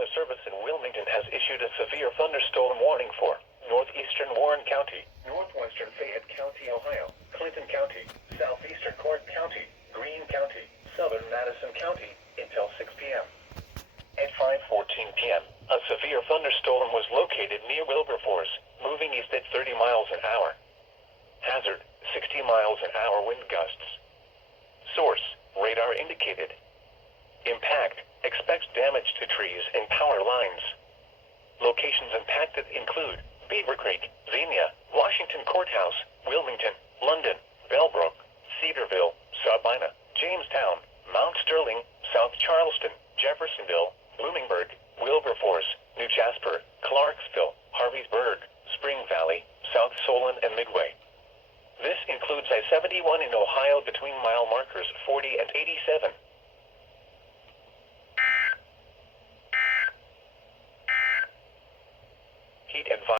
Weather Service in Wilmington has issued a severe thunderstorm warning for northeastern Warren County, northwestern Fayette County, Ohio, Clinton County, southeastern Cork County, Greene County, southern Madison County, until 6 p.m. At 5:14 p.m., a severe thunderstorm was located near Wilberforce, moving east at 30 miles an hour. Hazard, 60 miles an hour wind gusts. Source, radar indicated. Impact, expects damage to trees and power lines. Locations impacted include Beaver Creek, Xenia, Washington Courthouse, Wilmington, London, Bellbrook, Cedarville, Sabina, Jamestown, Mount Sterling, South Charleston, Jeffersonville, Bloomingburg, Wilberforce, New Jasper, Clarksville, Harveysburg, Spring Valley, South Solon, and Midway. This includes I-71 in Ohio between mile markers 40 and 87. Heat advisory.